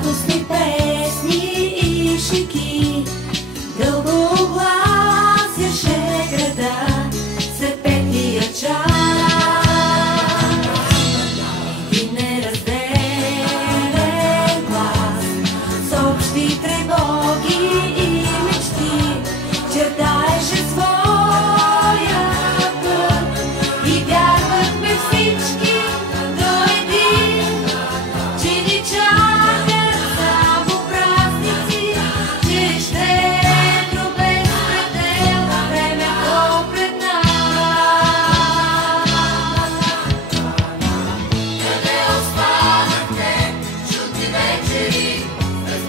радостни песни и шики, дълго огласяше града след петия час. Един неразделен глас съобщи тревоги и мечти, чертаеше своя път и вярвахме всички до един, че ни чакат само празници, че щедро без предел времето пред нас. Къде останахте чудни вечери, без